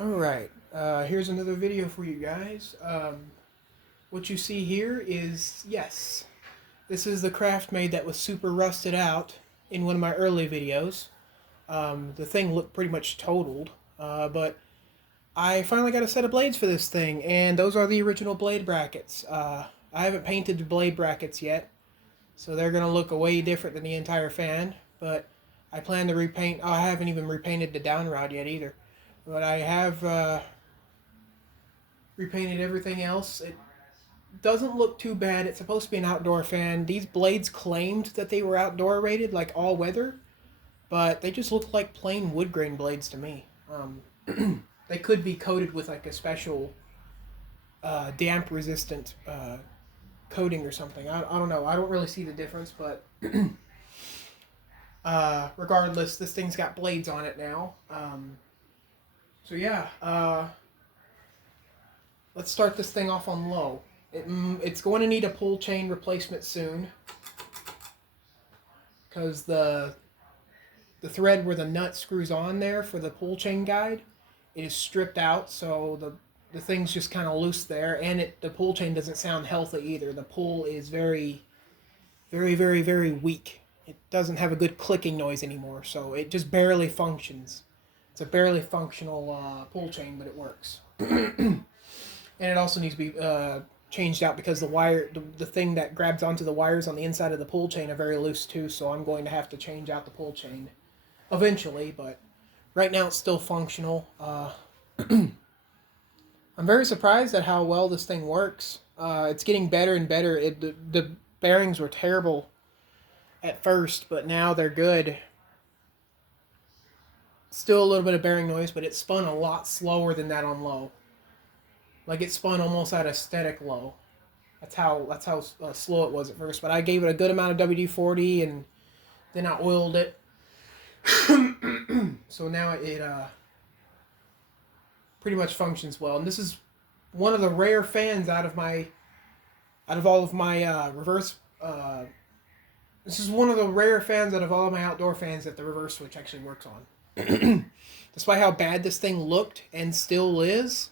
Alright, here's another video for you guys. What you see here is, yes, this is the Craftmade that was super rusted out in one of my early videos. The thing looked pretty much totaled, but I finally got a set of blades for this thing, and those are the original blade brackets. I haven't painted the blade brackets yet, so they're going to look way different than the entire fan, but I plan to repaint. Oh, I haven't even repainted the down rod yet either, but I have repainted everything else. It doesn't look too bad. It's supposed to be an outdoor fan. These blades claimed that they were outdoor rated, like all weather, but they just look like plain wood grain blades to me. They could be coated with like a special damp resistant coating or something. I don't know. I don't really see the difference, but regardless, this thing's got blades on it now. So yeah, let's start this thing off on low. It's going to need a pull chain replacement soon, because the thread where the nut screws on there for the pull chain guide, it is stripped out, so the thing's just kind of loose there, and the pull chain doesn't sound healthy either. The pull is very, very, very, very weak. It doesn't have a good clicking noise anymore, so it just barely functions. It's a barely functional pull chain, but it works. And it also needs to be changed out because the thing that grabs onto the wires on the inside of the pull chain are very loose too, so I'm going to have to change out the pull chain eventually, but right now it's still functional. I'm very surprised at how well this thing works. It's getting better and better. The bearings were terrible at first, but now they're good. Still a little bit of bearing noise, but it spun a lot slower than that on low. Like it spun almost at a static low. That's how slow it was at first. But I gave it a good amount of WD-40 and then I oiled it. So now it pretty much functions well. And this is one of the rare fans out of all of my reverse. This is one of the rare fans out of all of my outdoor fans that the reverse switch actually works on. Despite how bad this thing looked and still is,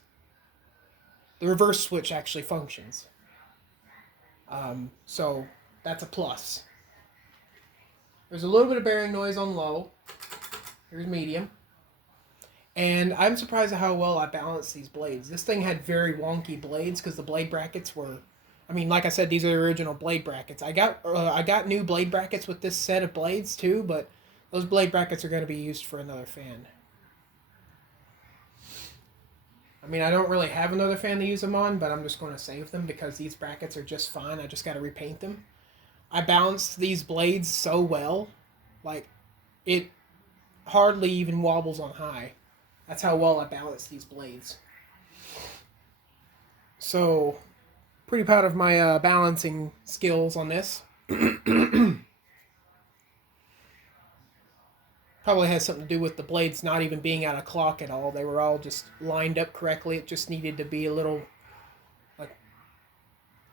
the reverse switch actually functions. So that's a plus. There's a little bit of bearing noise on low. Here's medium. And I'm surprised at how well I balanced these blades. This thing had very wonky blades because the blade brackets were... I mean, like I said, these are the original blade brackets. I got new blade brackets with this set of blades too, but those blade brackets are going to be used for another fan. I mean, I don't really have another fan to use them on, but I'm just going to save them because these brackets are just fine. I just got to repaint them. I balanced these blades so well, like, it hardly even wobbles on high. That's how well I balanced these blades. So, pretty proud of my balancing skills on this. Probably has something to do with the blades not even being out of clock at all. They were all just lined up correctly. It just needed to be a little, like,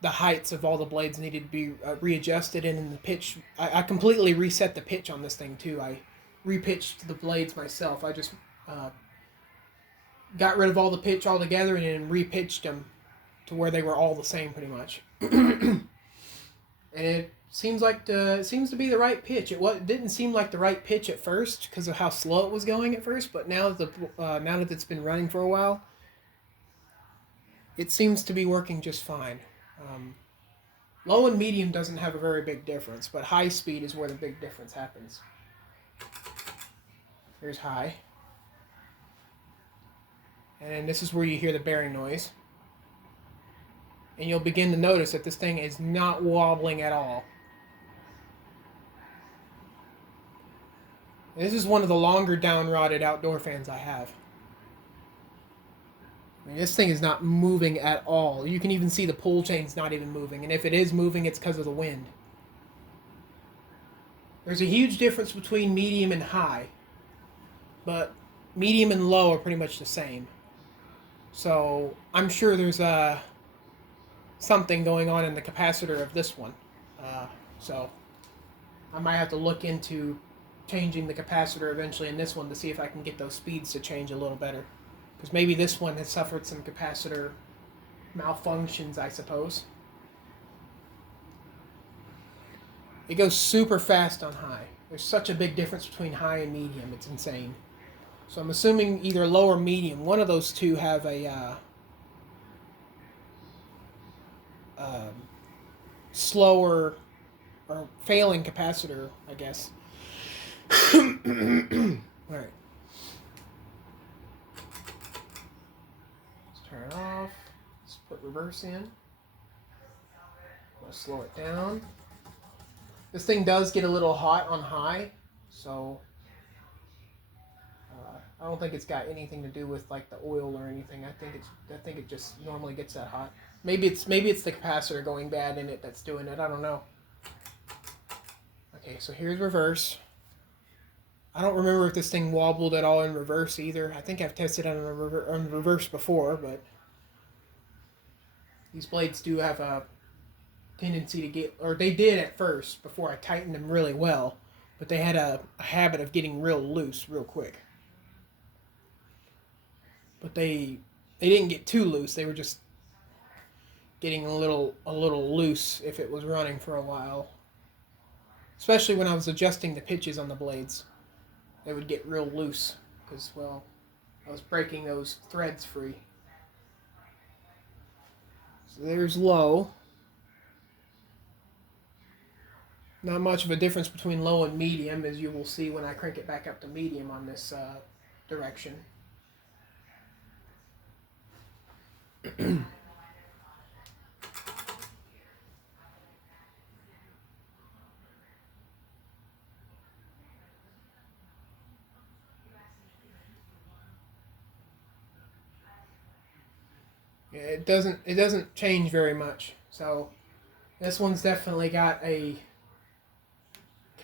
the heights of all the blades needed to be readjusted, and in the pitch, I completely reset the pitch on this thing too. I repitched the blades myself. I just got rid of all the pitch altogether and then repitched them to where they were all the same pretty much. And it seems to be the right pitch. It didn't seem like the right pitch at first because of how slow it was going at first, but now that it's been running for a while, it seems to be working just fine. Low and medium doesn't have a very big difference, but high speed is where the big difference happens. Here's high. And this is where you hear the bearing noise. And you'll begin to notice that this thing is not wobbling at all. This is one of the longer down-rodded outdoor fans I have. I mean, this thing is not moving at all. You can even see the pull chain's not even moving. And if it is moving, it's because of the wind. There's a huge difference between medium and high. But medium and low are pretty much the same. So I'm sure there's something going on in the capacitor of this one. So I might have to look into changing the capacitor eventually in this one to see if I can get those speeds to change a little better. because maybe this one has suffered some capacitor malfunctions, I suppose. It goes super fast on high. There's such a big difference between high and medium. It's insane. So I'm assuming either low or medium. One of those two have a um, slower or failing capacitor, I guess. All right. Let's turn it off. Let's put reverse in. Let's slow it down. This thing does get a little hot on high, so I don't think it's got anything to do with like the oil or anything. I think it just normally gets that hot. Maybe it's the capacitor going bad in it that's doing it. I don't know. Okay, so here's reverse. I don't remember if this thing wobbled at all in reverse either. I think I've tested it on reverse before, but these blades do have a tendency to get, or they did at first before I tightened them really well, but they had a habit of getting real loose real quick. But they didn't get too loose. They were just getting a little loose if it was running for a while. Especially when I was adjusting the pitches on the blades. They would get real loose because, well, I was breaking those threads free. So there's low. Not much of a difference between low and medium, as you will see when I crank it back up to medium on this direction. Yeah, it doesn't change very much. So this one's definitely got a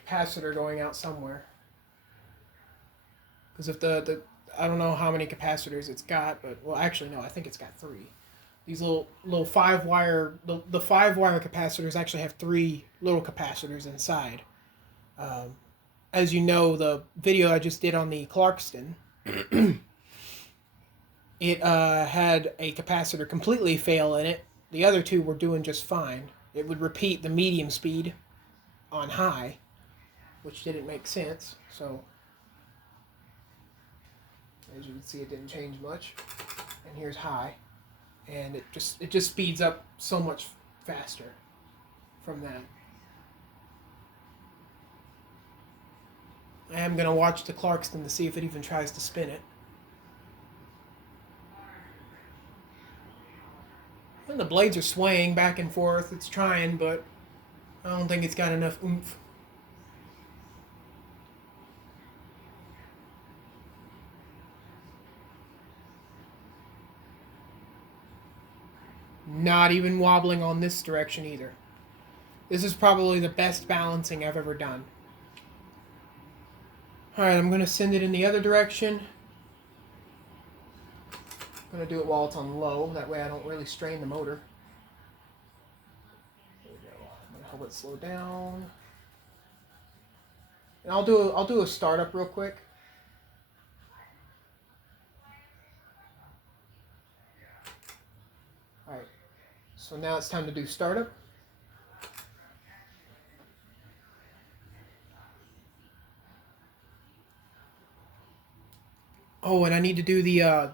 capacitor going out somewhere. Because if the I don't know how many capacitors it's got, but well, actually no, I think it's got 3. These little 5-wire the 5-wire capacitors actually have 3 little capacitors inside. As you know, the video I just did on the Clarkston, it had a capacitor completely fail in it. The other 2 were doing just fine. It would repeat the medium speed on high, which didn't make sense. So as you can see, it didn't change much. And here's high, and it just speeds up so much faster from that. I am going to watch the Clarkston to see if it even tries to spin it. And the blades are swaying back and forth. It's trying, but I don't think it's got enough oomph. Not even wobbling on this direction either. This is probably the best balancing I've ever done. Alright, I'm going to send it in the other direction. I'm going to do it while it's on low. That way I don't really strain the motor. There we go. I'm going to help it slow down. And I'll do a startup real quick. Alright. So now it's time to do startup. Oh, and I need to do the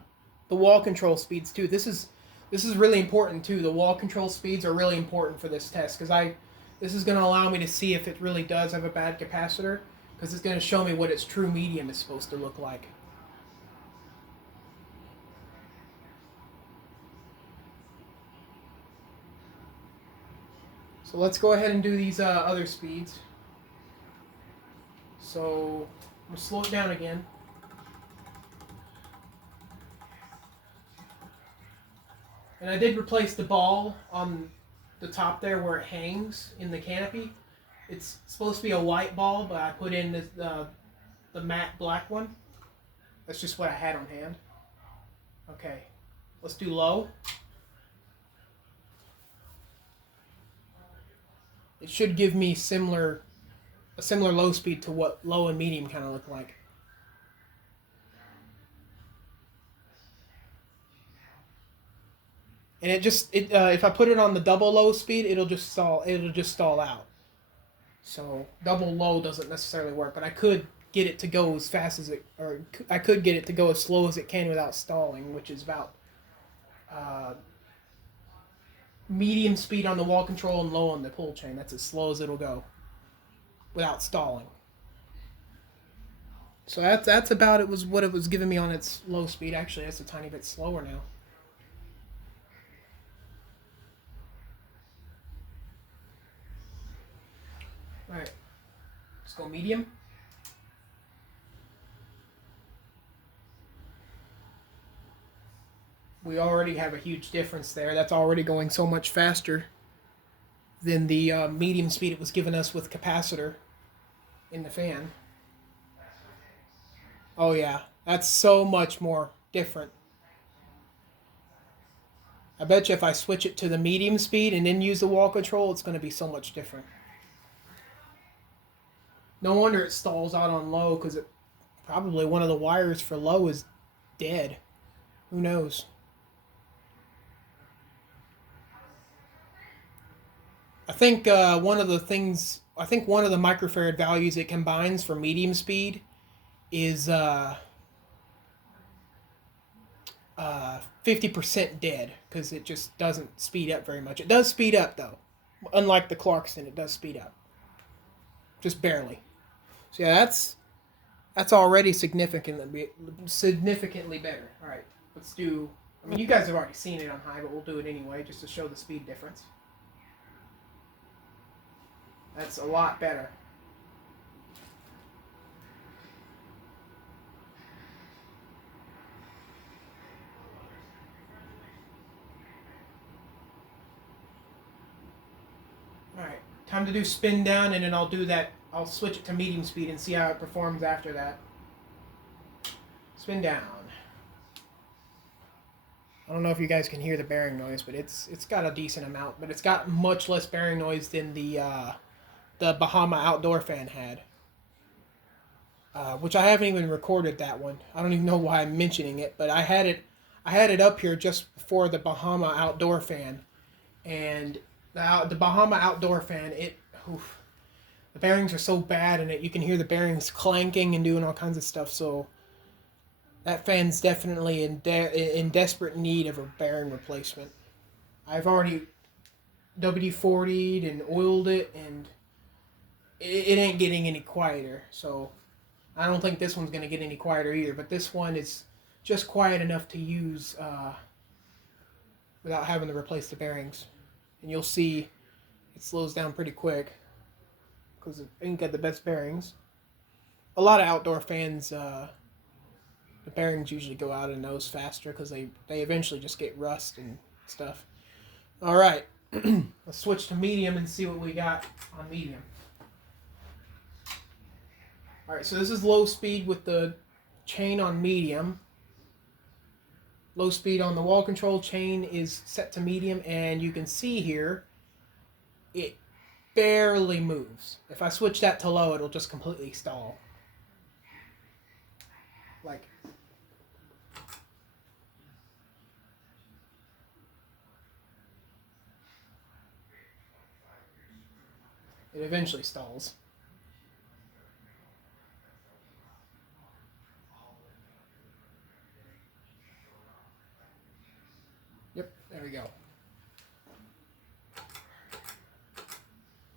wall control speeds too. This is really important too. The wall control speeds are really important for this test because this is going to allow me to see if it really does have a bad capacitor, because it's going to show me what its true medium is supposed to look like. So let's go ahead and do these other speeds. So I'm going to slow it down again. And I did replace the ball on the top there where it hangs in the canopy. It's supposed to be a white ball, but I put in the matte black one. That's just what I had on hand. Okay, let's do low. It should give me a similar low speed to what low and medium kind of look like. and if I put it on the double low speed, it'll just stall out. So double low doesn't necessarily work, but I could get it to go as fast as it, or I could get it to go as slow as it can without stalling, which is about uh, medium speed on the wall control and low on the pull chain. That's as slow as it'll go without stalling. So that's about it was what it was giving me on its low speed. Actually, that's a tiny bit slower now. All right, let's go medium. We already have a huge difference there. That's already going so much faster than the medium speed it was giving us with capacitor in the fan. Oh yeah, that's so much more different. I bet you if I switch it to the medium speed and then use the wall control, it's going to be so much different. No wonder it stalls out on low, because it probably one of the wires for low is dead. Who knows? I think one of the microfarad values it combines for medium speed is 50% dead, because it just doesn't speed up very much. It does speed up though, unlike the Clarkson, it does speed up, just barely. So yeah, that's already significantly better. All right, let's do. I mean, you guys have already seen it on high, but we'll do it anyway just to show the speed difference. That's a lot better. Alright, time to do spin down, and then I'll do that. I'll switch it to medium speed and see how it performs after that. Spin down. I don't know if you guys can hear the bearing noise, but it's got a decent amount, but it's got much less bearing noise than the Bahama outdoor fan had. Which I haven't even recorded that one. I don't even know why I'm mentioning it, but I had it up here just before the Bahama outdoor fan, and the Bahama outdoor fan, the bearings are so bad in it, you can hear the bearings clanking and doing all kinds of stuff. So that fan's definitely in desperate need of a bearing replacement. I've already WD-40'd and oiled it, and it ain't getting any quieter. So I don't think this one's going to get any quieter either, but this one is just quiet enough to use without having to replace the bearings. And you'll see it slows down pretty quick because it ain't got the best bearings. A lot of outdoor fans, the bearings usually go out of the nose faster because they eventually just get rust and stuff. All right, let's switch to medium and see what we got on medium. All right, so this is low speed with the chain on medium. Low speed on the wall control, chain is set to medium, and you can see here it barely moves. If I switch that to low, it'll just completely stall. Like, it eventually stalls. Yep, there we go.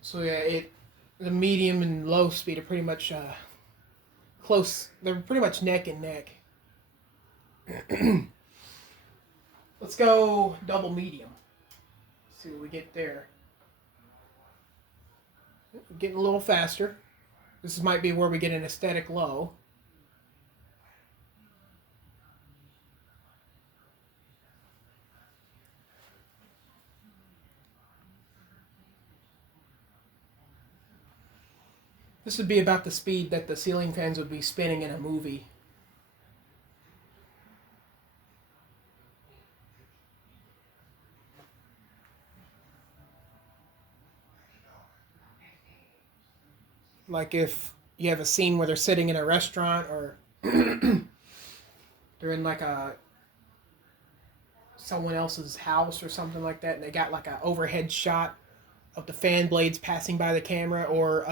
So yeah, the medium and low speed are pretty much close. They're pretty much neck and neck. Let's go double medium. See what we get there. Getting a little faster. This might be where we get an aesthetic low. This would be about the speed that the ceiling fans would be spinning in a movie. Like if you have a scene where they're sitting in a restaurant, or they're in like a someone else's house or something like that, and they got like an overhead shot of the fan blades passing by the camera, or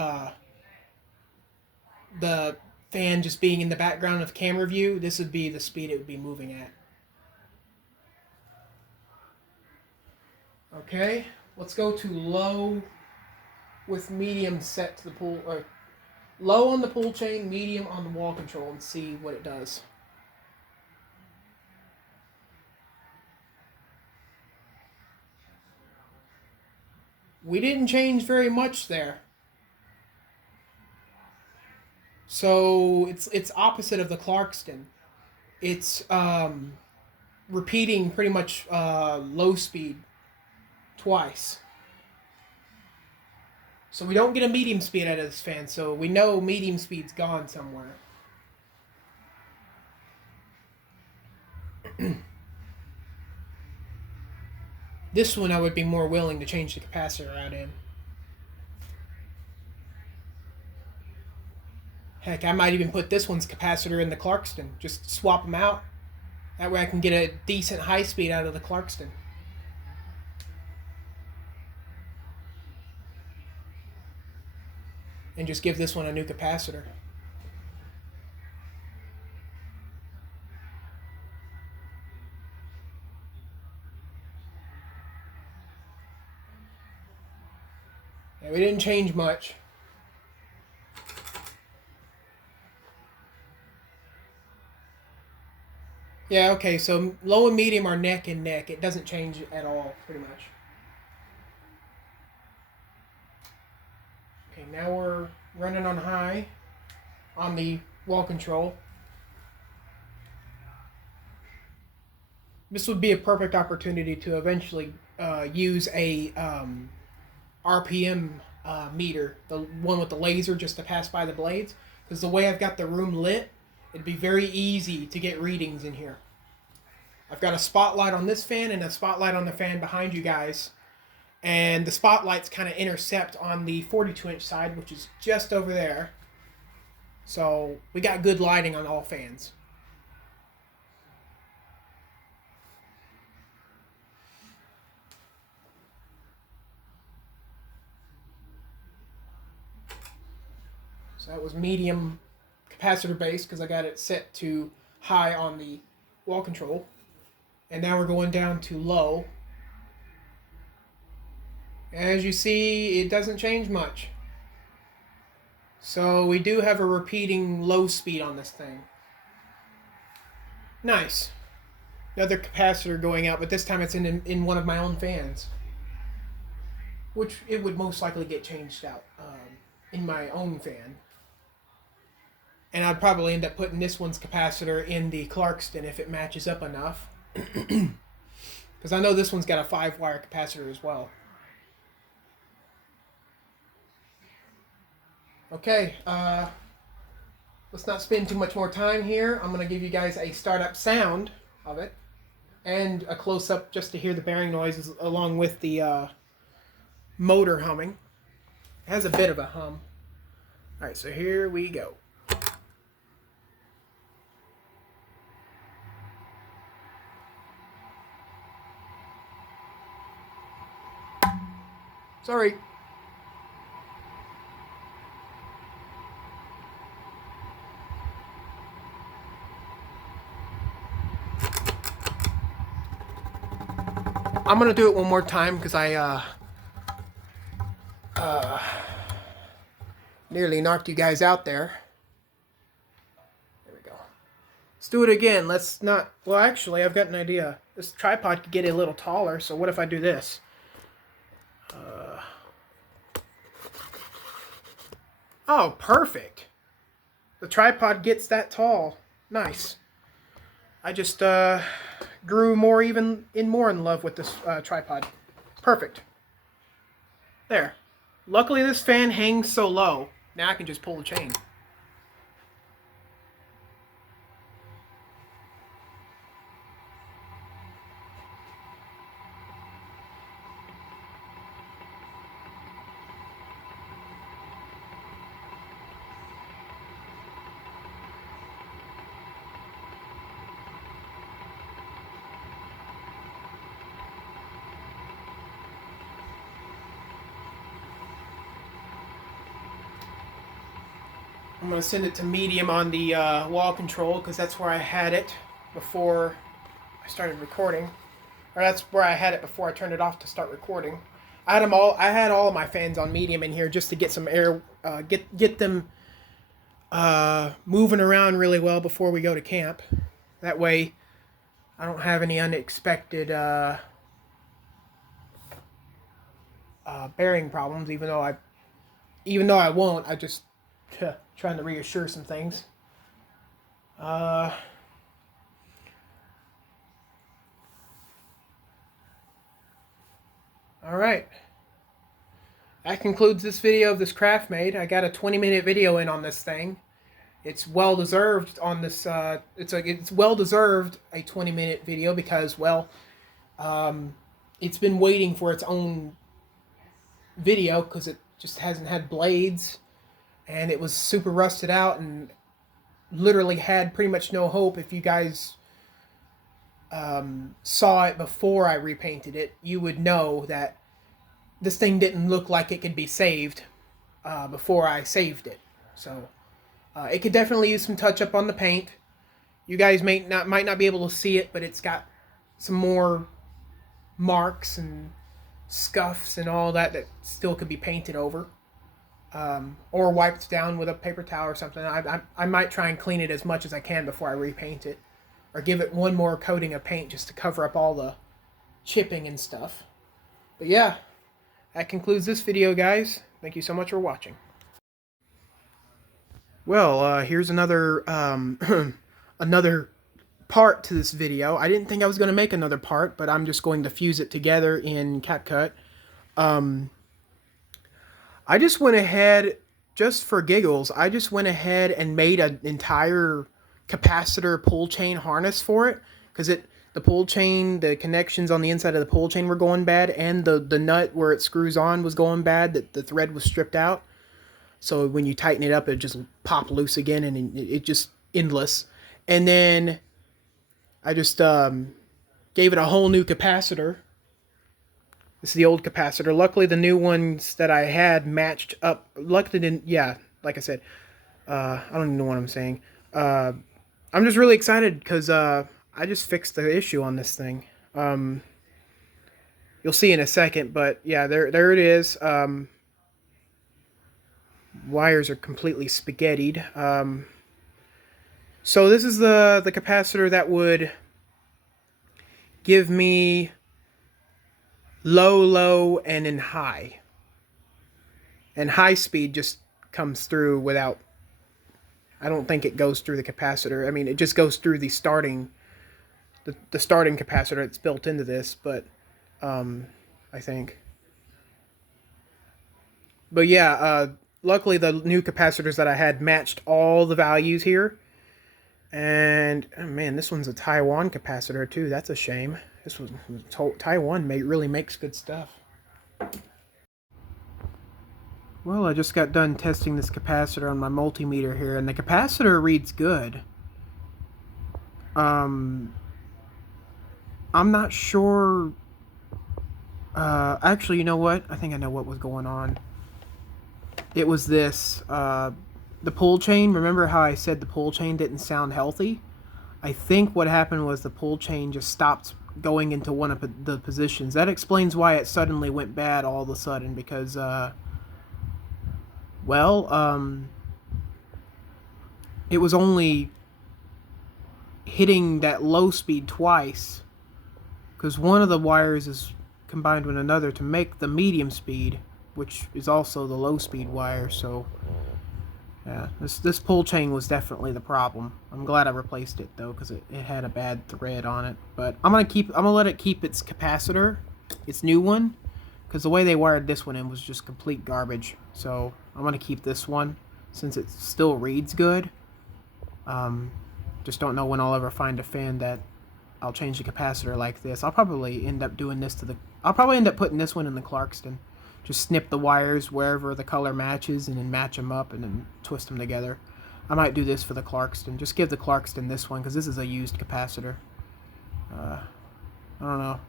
the fan just being in the background of camera view, this would be the speed it would be moving at. Okay, let's go to low with medium set to the pull, or low on the pull chain, medium on the wall control, and see what it does. We didn't change very much there. So it's opposite of the Clarkston. It's repeating pretty much low speed twice. So we don't get a medium speed out of this fan, so we know medium speed's gone somewhere. This one I would be more willing to change the capacitor out in. Heck, I might even put this one's capacitor in the Clarkston. Just swap them out. That way I can get a decent high speed out of the Clarkston. And just give this one a new capacitor. Yeah, we didn't change much. Yeah, okay, so low and medium are neck and neck. It doesn't change at all, pretty much. Okay, now we're running on high on the wall control. This would be a perfect opportunity to eventually use a RPM meter, the one with the laser just to pass by the blades. Because the way I've got the room lit, it'd be very easy to get readings in here. I've got a spotlight on this fan and a spotlight on the fan behind you guys. And the spotlights kind of intercept on the 42-inch side, which is just over there. So we got good lighting on all fans. So that was medium capacitor base because I got it set to high on the wall control. And now we're going down to low. As you see, it doesn't change much. So we do have a repeating low speed on this thing. Nice. Another capacitor going out, but this time it's in one of my own fans. Which it would most likely get changed out in my own fan. And I'd probably end up putting this one's capacitor in the Clarkston if it matches up enough. Because I know this one's got a 5-wire capacitor as well. Okay, let's not spend too much more time here. I'm going to give you guys a startup sound of it. And a close-up just to hear the bearing noises along with the motor humming. It has a bit of a hum. Alright, so here we go. Sorry. I'm gonna do it one more time because I nearly knocked you guys out there. There we go. Let's do it again. Let's not. Well, actually, I've got an idea. This tripod could get a little taller. So what if I do this? Oh, perfect. The tripod gets that tall. Nice. I just grew more in love with this tripod. Perfect. There. Luckily this fan hangs so low. Now I can just pull the chain. I'm going to send it to medium on the wall control because that's where I had it before I started recording. Or that's where I had it before I turned it off to start recording. I had all of my fans on medium in here just to get some air, get them moving around really well before we go to camp. That way, I don't have any unexpected bearing problems. Even though I won't, I just trying to reassure some things. All right. That concludes this video of this Craftmade. I got a 20-minute video in on this thing. It's well deserved on this. It's well deserved a 20-minute video because, well, it's been waiting for its own video because it just hasn't had blades, and it was super rusted out and literally had pretty much no hope. If you guys saw it before I repainted it, you would know that this thing didn't look like it could be saved before I saved it. So it could definitely use some touch up on the paint. You guys might not be able to see it, but it's got some more marks and scuffs and all that still could be painted over, or wiped down with a paper towel or something. I might try and clean it as much as I can before I repaint it, or give it one more coating of paint just to cover up all the chipping and stuff. But yeah, that concludes this video, guys. Thank you so much for watching. Well, here's another another part to this video. I didn't think I was going to make another part, but I'm just going to fuse it together in CapCut. I just went ahead, just for giggles, I just went ahead and made an entire capacitor pull chain harness for it, because the pull chain, the connections on the inside of the pull chain were going bad, and the nut where it screws on was going bad, that the thread was stripped out. So when you tighten it up, it just pop loose again, and it just endless. And then I just gave it a whole new capacitor. This is the old capacitor. Luckily, the new ones that I had matched up. Luckily, yeah, like I said, I don't even know what I'm saying. I'm just really excited because I just fixed the issue on this thing. You'll see in a second, but yeah, there it is. Wires are completely spaghettied. So this is the capacitor that would give me low, and then high. And high speed just comes through without... I don't think it goes through the capacitor. I mean, it just goes through the starting capacitor that's built into this, but I think. But yeah, luckily the new capacitors that I had matched all the values here. And, oh man, this one's a Taiwan capacitor too. That's a shame. This was Taiwan really makes good stuff. Well, I just got done testing this capacitor on my multimeter here, and the capacitor reads good. I'm not sure. Actually, you know what? I think I know what was going on. It was this. The pull chain. Remember how I said the pull chain didn't sound healthy? I think what happened was the pull chain just stopped going into one of the positions. That explains why it suddenly went bad all of a sudden, because it was only hitting that low speed twice, because one of the wires is combined with another to make the medium speed, which is also the low speed wire. So yeah, this pull chain was definitely the problem. I'm glad I replaced it though, because it had a bad thread on it. But I'm gonna let it keep its capacitor, its new one, because the way they wired this one in was just complete garbage. So I'm gonna keep this one since it still reads good. Just don't know when I'll ever find a fan that I'll change the capacitor like this. I'll probably end up doing this I'll probably end up putting this one in the Clarkston. Just snip the wires wherever the color matches and then match them up and then twist them together. I might do this for the Clarkston. Just give the Clarkston this one because this is a used capacitor. I don't know.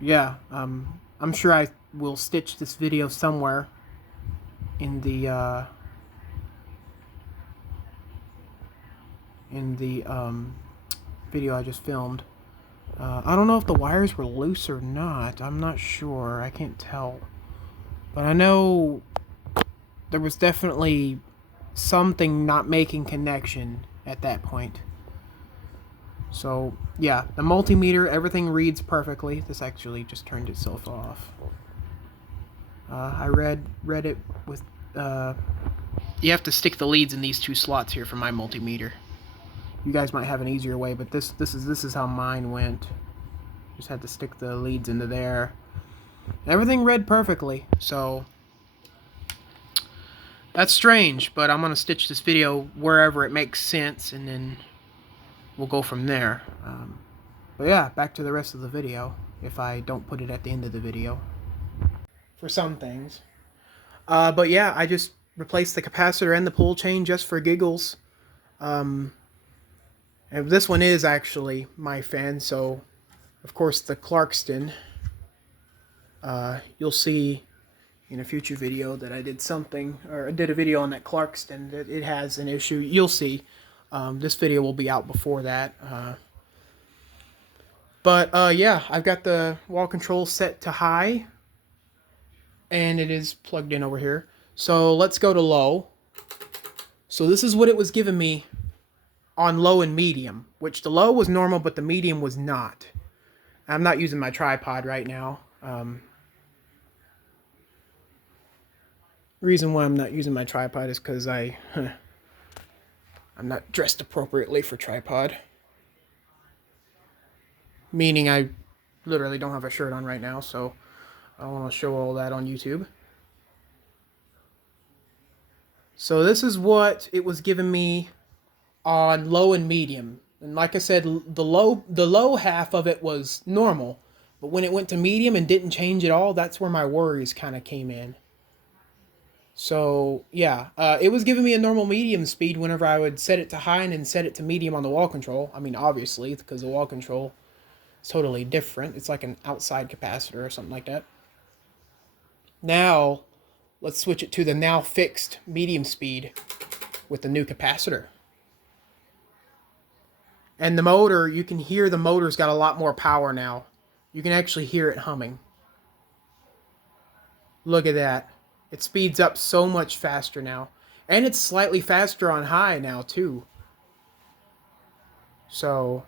Yeah, I'm sure I will stitch this video somewhere in the video I just filmed. I don't know if the wires were loose or not. I'm not sure. I can't tell. But I know there was definitely something not making connection at that point. So, yeah, the multimeter, everything reads perfectly. This actually just turned itself off. I read it with... you have to stick the leads in these two slots here for my multimeter. You guys might have an easier way, but this is how mine went. Just had to stick the leads into there. Everything read perfectly, so that's strange, but I'm gonna stitch this video wherever it makes sense, and then we'll go from there. But yeah, back to the rest of the video, if I don't put it at the end of the video. For some things. But yeah, I just replaced the capacitor and the pull chain just for giggles. And this one is actually my fan, so of course the Clarkston. You'll see in a future video that I did something, or I did a video on that Clarkston that it has an issue. You'll see. This video will be out before that. But yeah, I've got the wall control set to high, and it is plugged in over here. So let's go to low. So this is what it was giving me on low and medium, which the low was normal, but the medium was not. I'm not using my tripod right now. Reason why I'm not using my tripod is because I'm not dressed appropriately for tripod. Meaning I literally don't have a shirt on right now, so I don't want to show all that on YouTube. So this is what it was giving me on low and medium. And like I said, the low half of it was normal. But when it went to medium and didn't change at all, that's where my worries kind of came in. So yeah, it was giving me a normal medium speed whenever I would set it to high and then set it to medium on the wall control. I mean, obviously, because the wall control is totally different. It's like an outside capacitor or something like that. Now, let's switch it to the now fixed medium speed with the new capacitor. And the motor, you can hear the motor's got a lot more power now. You can actually hear it humming. Look at that. It speeds up so much faster now. And it's slightly faster on high now, too. So,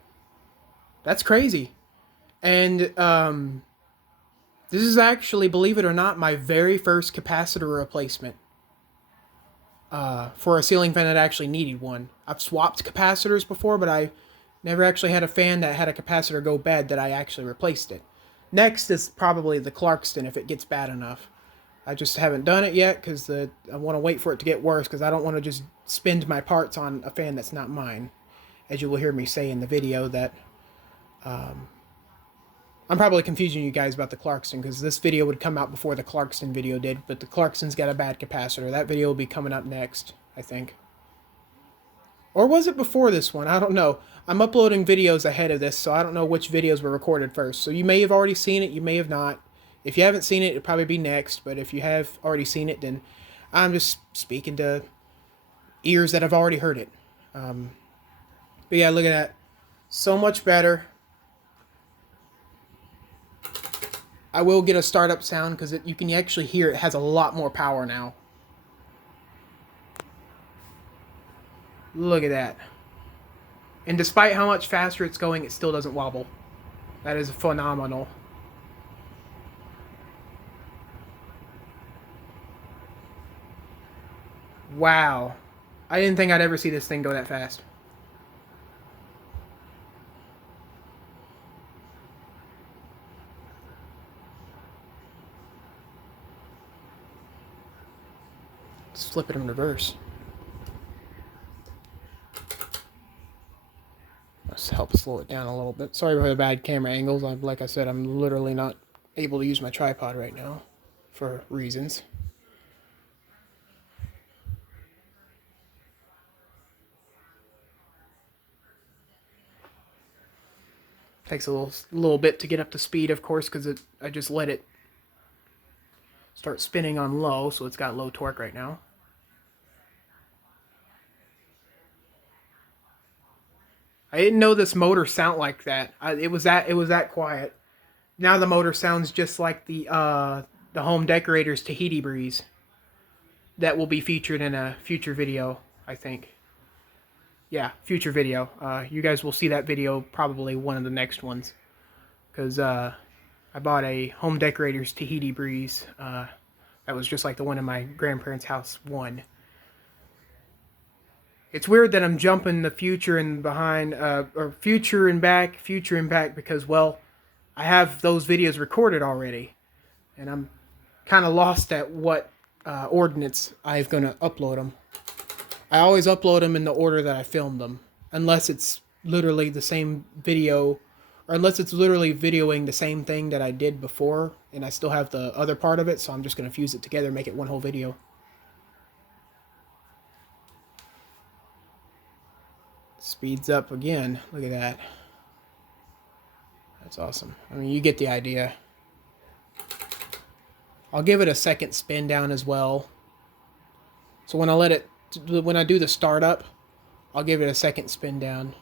that's crazy. And, this is actually, believe it or not, my very first capacitor replacement. For a ceiling fan that actually needed one. I've swapped capacitors before, but I never actually had a fan that had a capacitor go bad that I actually replaced it. Next is probably the Clarkston if it gets bad enough. I just haven't done it yet because I want to wait for it to get worse because I don't want to just spend my parts on a fan that's not mine. As you will hear me say in the video that I'm probably confusing you guys about the Clarkston because this video would come out before the Clarkston video did, but the Clarkston's got a bad capacitor. That video will be coming up next, I think. Or was it before this one? I don't know. I'm uploading videos ahead of this, so I don't know which videos were recorded first. So you may have already seen it, you may have not. If you haven't seen it, it'll probably be next. But if you have already seen it, then I'm just speaking to ears that have already heard it. But yeah, look at that. So much better. I will get a startup sound because you can actually hear it has a lot more power now. Look at that. And despite how much faster it's going, it still doesn't wobble. That is phenomenal. Wow. I didn't think I'd ever see this thing go that fast. Let's flip it in reverse. Let's help slow it down a little bit. Sorry for the bad camera angles. Like I said, I'm literally not able to use my tripod right now for reasons. Takes a little bit to get up to speed, of course, because I just let it Start spinning on low, so it's got low torque right now. I didn't know this motor sound like that. It was that quiet. Now the motor sounds just like the Home Decorators Tahiti Breeze. That will be featured in a future video, I think. Yeah, future video. You guys will see that video probably one of the next ones. Because I bought a Home Decorators Tahiti Breeze. That was just like the one in my grandparents' house one. It's weird that I'm jumping the future and behind, or future and back, because, well, I have those videos recorded already. And I'm kind of lost at what ordinance I'm going to upload them. I always upload them in the order that I filmed them. Unless it's literally the same video, or unless it's literally videoing the same thing that I did before, and I still have the other part of it, so I'm just going to fuse it together and make it one whole video. Speeds up again. Look at that. That's awesome. I mean, you get the idea. I'll give it a second spin down as well. So when I do the startup, I'll give it a second spin down.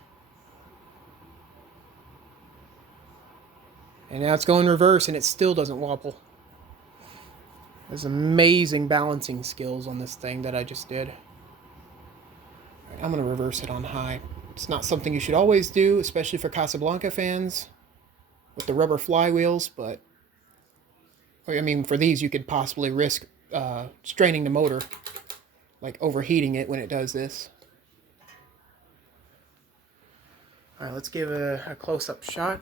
And now it's going reverse and it still doesn't wobble. There's amazing balancing skills on this thing that I just did. I'm going to reverse it on high. It's not something you should always do, especially for Casablanca fans with the rubber flywheels, but I mean, for these you could possibly risk straining the motor, like overheating it when it does this. Alright, let's give a close-up shot.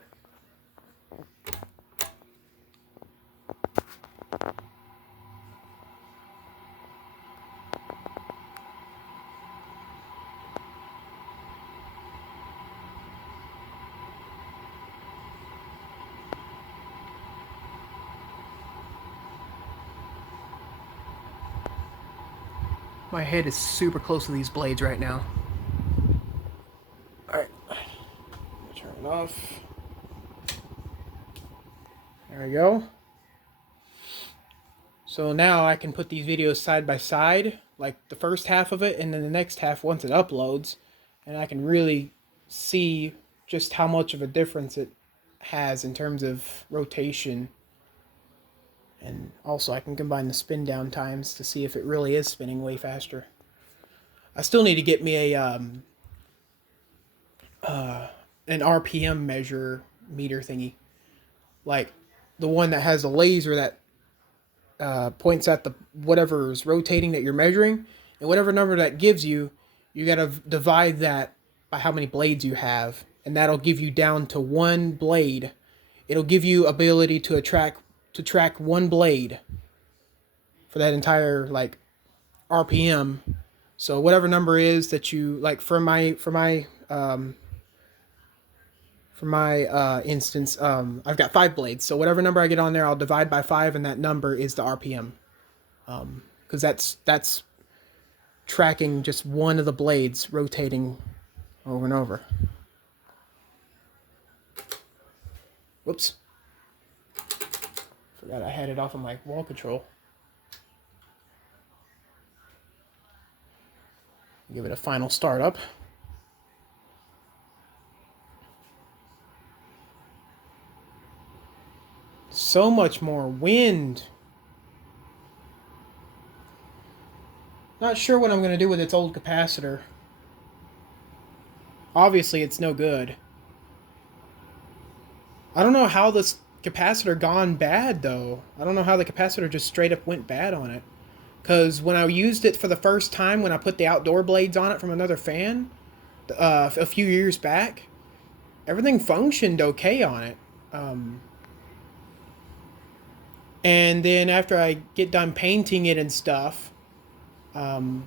My head is super close to these blades right now. Alright, turn it off. There we go. So now I can put these videos side by side, like the first half of it and then the next half once it uploads, and I can really see just how much of a difference it has in terms of rotation. And also I can combine the spin down times to see if it really is spinning way faster. I still need to get me an RPM meter thingy. Like the one that has a laser that points at the whatever is rotating that you're measuring. And whatever number that gives you, you got to divide that by how many blades you have. And that'll give you down to one blade. It'll give you ability to track one blade for that entire like RPM. So whatever number is that you like for my instance, I've got 5 blades. So whatever number I get on there, I'll divide by 5, and that number is the RPM. Because that's tracking just one of the blades rotating over and over. Whoops. Forgot I had it off of my wall control. Give it a final startup. So much more wind. Not sure what I'm going to do with its old capacitor. Obviously, it's no good. I don't know how this capacitor gone bad, though. I don't know how the capacitor just straight up went bad on it. Because when I used it for the first time, when I put the outdoor blades on it from another fan, a few years back, everything functioned okay on it. And then after I get done painting it and stuff, and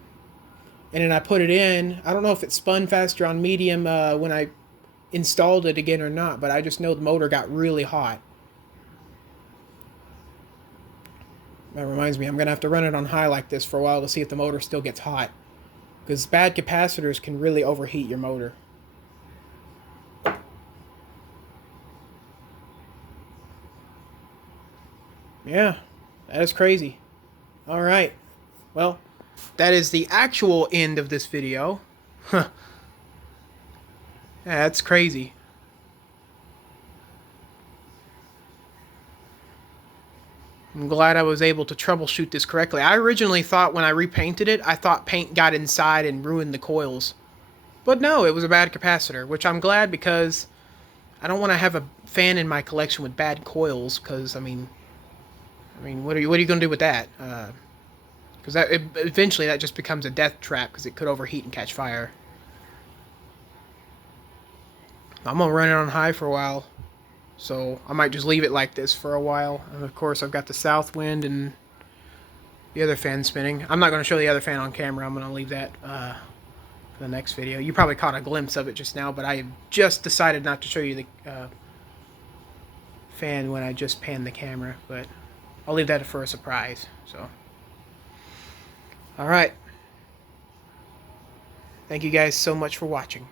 then I put it in, I don't know if it spun faster on medium when I installed it again or not, but I just know the motor got really hot. That reminds me, I'm going to have to run it on high like this for a while to see if the motor still gets hot. Because bad capacitors can really overheat your motor. Yeah, that is crazy. Alright, well, that is the actual end of this video. Huh. Yeah, that's crazy. I'm glad I was able to troubleshoot this correctly. I originally thought when I repainted it, I thought paint got inside and ruined the coils. But no, it was a bad capacitor, which I'm glad because I don't want to have a fan in my collection with bad coils because, I mean, what are you going to do with that? Because eventually that just becomes a death trap because it could overheat and catch fire. I'm going to run it on high for a while. So I might just leave it like this for a while. And of course I've got the south wind and the other fan spinning. I'm not going to show the other fan on camera. I'm going to leave that for the next video. You probably caught a glimpse of it just now, but I just decided not to show you the fan when I just panned the camera. But I'll leave that for a surprise. So, all right. Thank you guys so much for watching.